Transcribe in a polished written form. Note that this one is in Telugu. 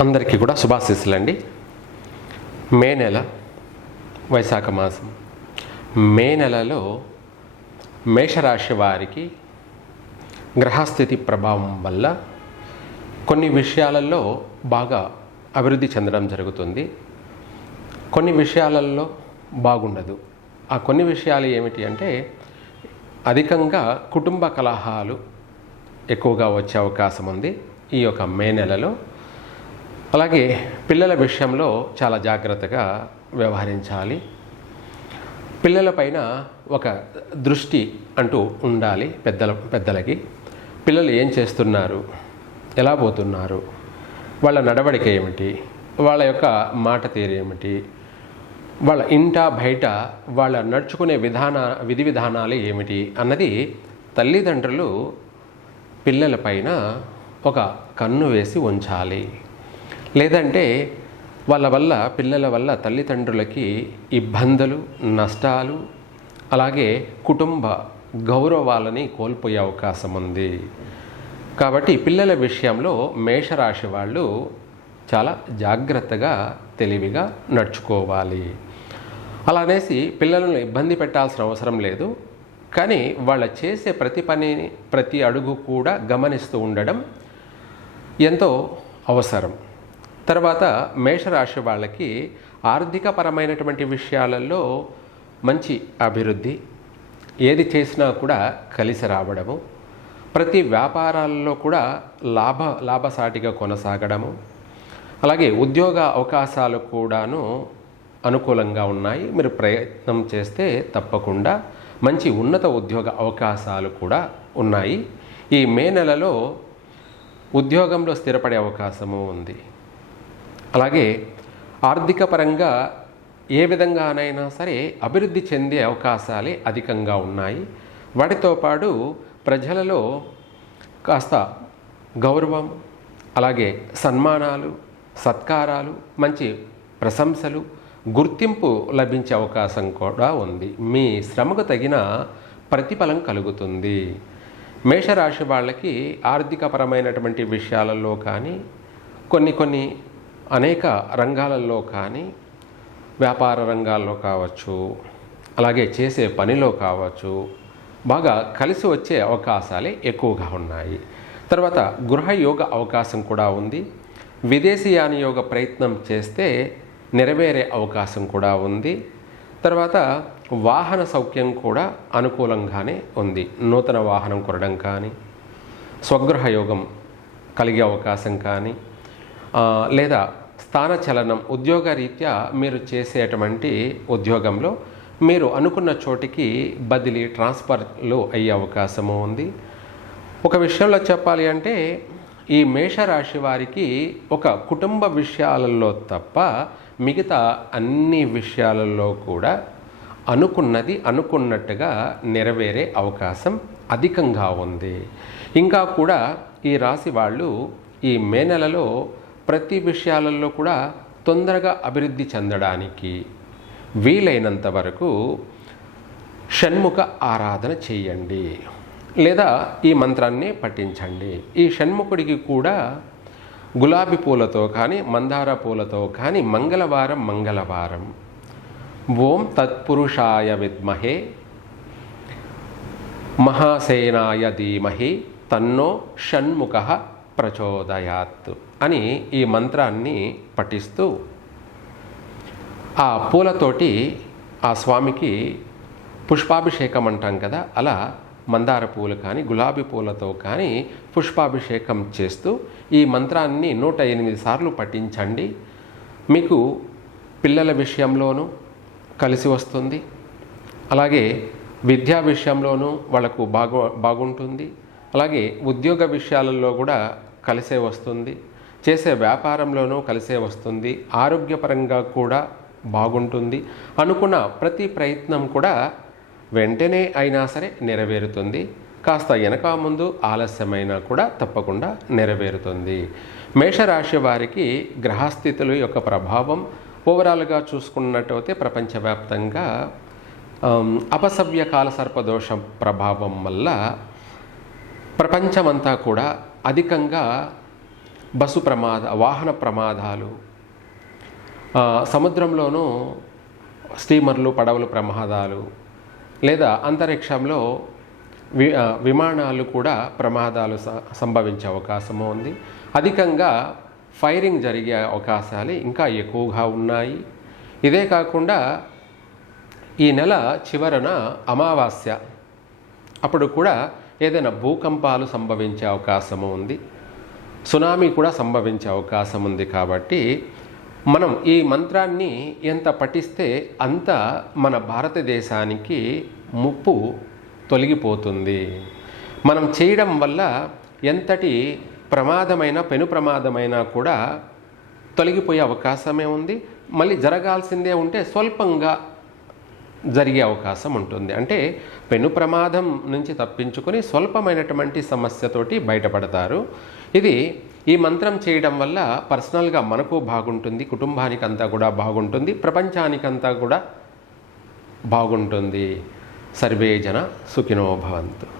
అందరికీ కూడా శుభాశీస్సులండి. మే నెల, వైశాఖ మాసం. మే నెలలో మేషరాశి వారికి గ్రహస్థితి ప్రభావం వల్ల కొన్ని విషయాలలో బాగా అభివృద్ధి చెందడం జరుగుతుంది. కొన్ని విషయాలలో బాగుండదు. ఆ కొన్ని విషయాలు ఏమిటి అంటే, అధికంగా కుటుంబ కలహాలు ఎక్కువగా వచ్చే అవకాశం ఉంది ఈ యొక్క మే నెలలో. అలాగే పిల్లల విషయంలో చాలా జాగ్రత్తగా వ్యవహరించాలి. పిల్లలపైన ఒక దృష్టి అంటూ ఉండాలి పెద్దలకి. పిల్లలు ఏం చేస్తున్నారు, ఎలా పోతున్నారు, వాళ్ళ నడవడిక ఏమిటి, వాళ్ళ యొక్క మాట తీరు ఏమిటి, వాళ్ళ ఇంట బయట వాళ్ళ నడుచుకునే విధి విధానాలు ఏమిటి అన్నది తల్లిదండ్రులు పిల్లలపైన ఒక కన్ను వేసి ఉంచాలి. లేదంటే పిల్లల వల్ల తల్లిదండ్రులకి ఇబ్బందులు, నష్టాలు, అలాగే కుటుంబ గౌరవాలని కోల్పోయే అవకాశం ఉంది. కాబట్టి పిల్లల విషయంలో మేషరాశి వాళ్ళు చాలా జాగ్రత్తగా, తెలివిగా నడుచుకోవాలి. అలా అనేసి పిల్లలను ఇబ్బంది పెట్టాల్సిన అవసరం లేదు. కానీ వాళ్ళ చేసే ప్రతి పనిని, ప్రతి అడుగు కూడా గమనిస్తూ ఉండడం ఎంతో అవసరం. తర్వాత మేషరాశి వాళ్ళకి ఆర్థికపరమైనటువంటి విషయాలలో మంచి అభివృద్ధి, ఏది చేసినా కూడా కలిసి రావడము, ప్రతి వ్యాపారాలలో కూడా లాభసాటిగా కొనసాగడము, అలాగే ఉద్యోగ అవకాశాలు కూడాను అనుకూలంగా ఉన్నాయి. మీరు ప్రయత్నం చేస్తే తప్పకుండా మంచి ఉన్నత ఉద్యోగ అవకాశాలు కూడా ఉన్నాయి. ఈ మే నెలలో ఉద్యోగంలో స్థిరపడే అవకాశము ఉంది. అలాగే ఆర్థిక పరంగా ఏ విధంగానైనా సరే అభివృద్ధి చెందే అవకాశాలే అధికంగా ఉన్నాయి. వాటితో పాటు ప్రజలలో కాస్త గౌరవం, అలాగే సన్మానాలు, సత్కారాలు, మంచి ప్రశంసలు, గుర్తింపు లభించే అవకాశం కూడా ఉంది. మీ శ్రమకు తగిన ప్రతిఫలం కలుగుతుంది. మేషరాశి వాళ్ళకి ఆర్థికపరమైనటువంటి విషయాలలో కానీ, కొన్ని అనేక రంగాలలో కానీ, వ్యాపార రంగాల్లో కావచ్చు, అలాగే చేసే పనిలో కావచ్చు, బాగా కలిసి వచ్చే అవకాశాలే ఎక్కువగా ఉన్నాయి. తర్వాత గృహయోగ అవకాశం కూడా ఉంది. విదేశీయాన యోగ ప్రయత్నం చేస్తే నెరవేరే అవకాశం కూడా ఉంది. తర్వాత వాహన సౌఖ్యం కూడా అనుకూలంగానే ఉంది. నూతన వాహనం కొనడం కానీ, స్వగృహ యోగం కలిగే అవకాశం కానీ, లేదా స్థానచలనం, ఉద్యోగరీత్యా మీరు చేసేటువంటి ఉద్యోగంలో మీరు అనుకున్న చోటికి బదిలీ, ట్రాన్స్ఫర్లు అయ్యే అవకాశము ఉంది. ఒక విషయంలో చెప్పాలి అంటే, ఈ మేషరాశి వారికి ఒక కుటుంబ విషయాలలో తప్ప మిగతా అన్ని విషయాలలో కూడా అనుకున్నది అనుకున్నట్టుగా నెరవేరే అవకాశం అధికంగా ఉంది. ఇంకా కూడా ఈ రాశి వాళ్ళు ఈ మే నెలలో ప్రతి విషయాలలో కూడా తొందరగా అభివృద్ధి చెందడానికి వీలైనంత వరకు షణ్ముఖ ఆరాధన చేయండి, లేదా ఈ మంత్రాన్ని పఠించండి. ఈ షణ్ముఖుడికి కూడా గులాబీ పూలతో కానీ, మందార పూలతో కానీ మంగళవారం ఓం తత్పురుషాయ విద్మహే మహాసేనాయ ధీమహి తన్నో షణ్ముఖ ప్రచోదయాత్ అని ఈ మంత్రాన్ని పఠిస్తూ ఆ పూలతోటి ఆ స్వామికి పుష్పాభిషేకం అంటాం కదా, అలా మందార పూలు కానీ, గులాబీ పూలతో కానీ పుష్పాభిషేకం చేస్తూ ఈ మంత్రాన్ని 108 సార్లు పఠించండి. మీకు పిల్లల విషయంలోనూ కలిసి వస్తుంది. అలాగే విద్యా విషయంలోనూ వాళ్ళకు బాగుంటుంది. అలాగే ఉద్యోగ విషయాలలో కూడా కలిసే వస్తుంది. చేసే వ్యాపారంలోనూ కలిసే వస్తుంది. ఆరోగ్యపరంగా కూడా బాగుంటుంది. అనుకున్న ప్రతి ప్రయత్నం కూడా వెంటనే అయినా సరే నెరవేరుతుంది. కాస్త వెనక ముందు ఆలస్యమైనా కూడా తప్పకుండా నెరవేరుతుంది. మేషరాశి వారికి గ్రహస్థితుల యొక్క ప్రభావం ఓవరాల్గా చూసుకున్నట్టయితే ప్రపంచవ్యాప్తంగా అపసవ్య కాలసర్పదోష ప్రభావం వల్ల ప్రపంచమంతా కూడా అధికంగా వాహన ప్రమాదాలు, సముద్రంలోనూ స్టీమర్లు పడవలు ప్రమాదాలు, లేదా అంతరిక్షంలో విమానాలు కూడా ప్రమాదాలు సంభవించే అవకాశము ఉంది. అధికంగా ఫైరింగ్ జరిగే అవకాశాలు ఇంకా ఎక్కువగా ఉన్నాయి. ఇదే కాకుండా ఈ నెల చివరన అమావాస్య అప్పుడు కూడా ఏదైనా భూకంపాలు సంభవించే అవకాశము ఉంది, సునామీ కూడా సంభవించే అవకాశం ఉంది. కాబట్టి మనం ఈ మంత్రాన్ని ఎంత పఠిస్తే అంత మన భారతదేశానికి ముప్పు తొలగిపోతుంది. మనం చేయడం వల్ల ఎంతటి ప్రమాదమైన పెను ప్రమాదమైనా కూడా తొలగిపోయే అవకాశమే ఉంది. మళ్ళీ జరగాల్సిందే ఉంటే స్వల్పంగా జరిగే అవకాశం ఉంటుంది. అంటే పెను ప్రమాదం నుంచి తప్పించుకొని స్వల్పమైనటువంటి సమస్యతోటి బయటపడతారు. ఈ మంత్రం చేయడం వల్ల పర్సనల్గా మనకు బాగుంటుంది, కుటుంబానికంతా కూడా బాగుంటుంది, ప్రపంచానికంతా కూడా బాగుంటుంది. సర్వే జన సుఖినో భవంతు.